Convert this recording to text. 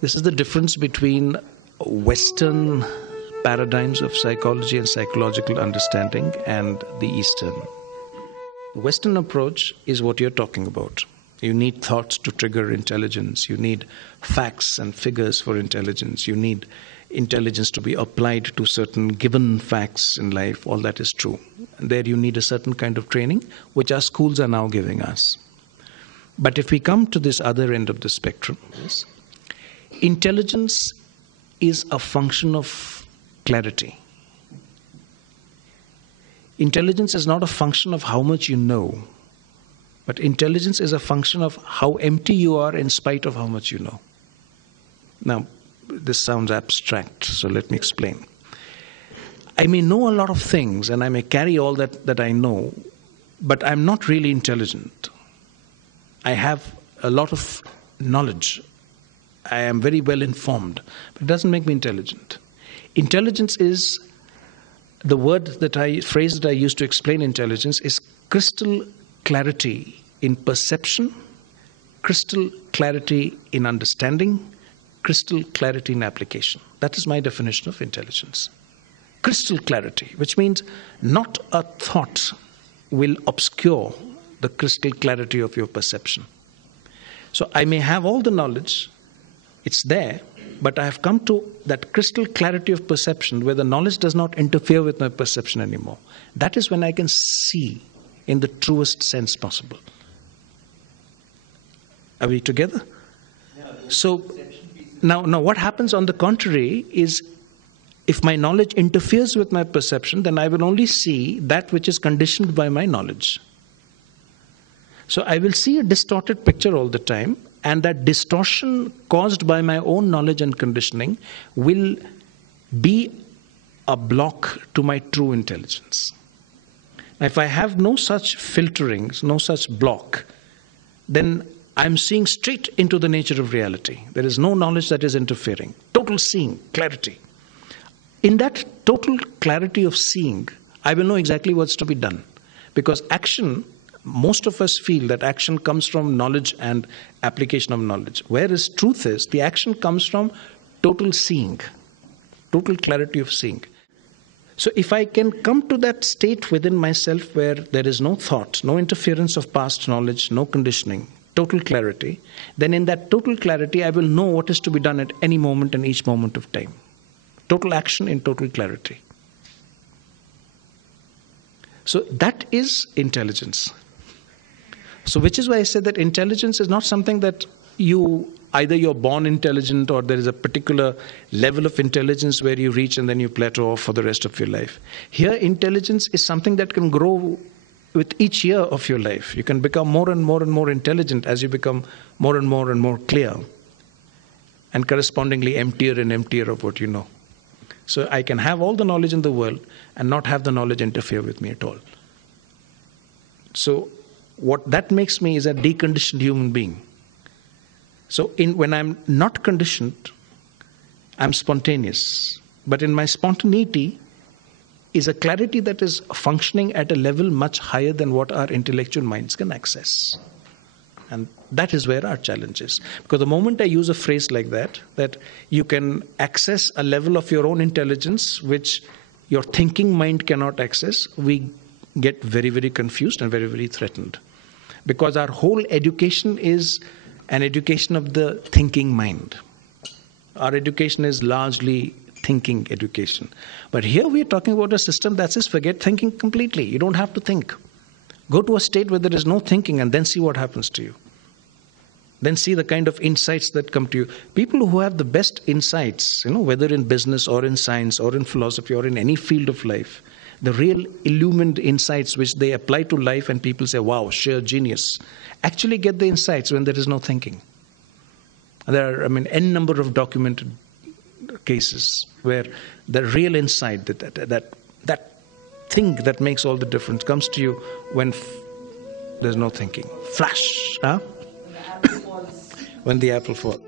This is the difference between Western paradigms of psychology and psychological understanding and the Eastern. The Western approach is what you're talking about. You need thoughts to trigger intelligence. You need facts and figures for intelligence. You need intelligence to be applied to certain given facts in life. All that is true. And there you need a certain kind of training, which our schools are now giving us. But if we come to this other end of the spectrum, yes, intelligence is a function of clarity. Intelligence is not a function of how much you know, but intelligence is a function of how empty you are in spite of how much you know. Now, this sounds abstract, so let me explain. I may know a lot of things and I may carry all that I know, but I'm not really intelligent. I have a lot of knowledge. I am very well informed, but it doesn't make me intelligent. Intelligence is the phrase that I use to explain intelligence is crystal clarity in perception, crystal clarity in understanding, crystal clarity in application. That is my definition of intelligence. Crystal clarity, which means not a thought will obscure the crystal clarity of your perception. So I may have all the knowledge, it's there, but I have come to that crystal clarity of perception where the knowledge does not interfere with my perception anymore. That is when I can see in the truest sense possible. Are we together? So now what happens on the contrary is if my knowledge interferes with my perception, then I will only see that which is conditioned by my knowledge. So I will see a distorted picture all the time, and that distortion caused by my own knowledge and conditioning will be a block to my true intelligence. Now, if I have no such filterings, no such block, then I'm seeing straight into the nature of reality. There is no knowledge that is interfering. Total seeing, clarity. In that total clarity of seeing, I will know exactly what's to be done. Because action, most of us feel that action comes from knowledge and application of knowledge. Whereas truth is, the action comes from total seeing, total clarity of seeing. So if I can come to that state within myself where there is no thought, no interference of past knowledge, no conditioning, total clarity, then in that total clarity I will know what is to be done at any moment and each moment of time. Total action in total clarity. So that is intelligence. So which is why I said that intelligence is not something that either you're born intelligent or there is a particular level of intelligence where you reach and then you plateau off for the rest of your life. Here, intelligence is something that can grow with each year of your life. You can become more and more and more intelligent as you become more and more clear, and correspondingly emptier and emptier of what you know. So I can have all the knowledge in the world and not have the knowledge interfere with me at all. So what that makes me is a deconditioned human being. So when I'm not conditioned, I'm spontaneous. But in my spontaneity is a clarity that is functioning at a level much higher than what our intellectual minds can access. And that is where our challenge is. Because the moment I use a phrase like that you can access a level of your own intelligence which your thinking mind cannot access, we get very, very confused and very, very threatened. Because our whole education is an education of the thinking mind. Our education is largely thinking education. But here we are talking about a system that says forget thinking completely. You don't have to think. Go to a state where there is no thinking and then see what happens to you. Then see the kind of insights that come to you. People who have the best insights, whether in business or in science or in philosophy or in any field of life, the real illumined insights which they apply to life and people say, wow, sheer genius, actually get the insights when there is no thinking. There are, n number of documented cases where the real insight, that thing that makes all the difference comes to you when there's no thinking. Flash, huh? When the apple falls.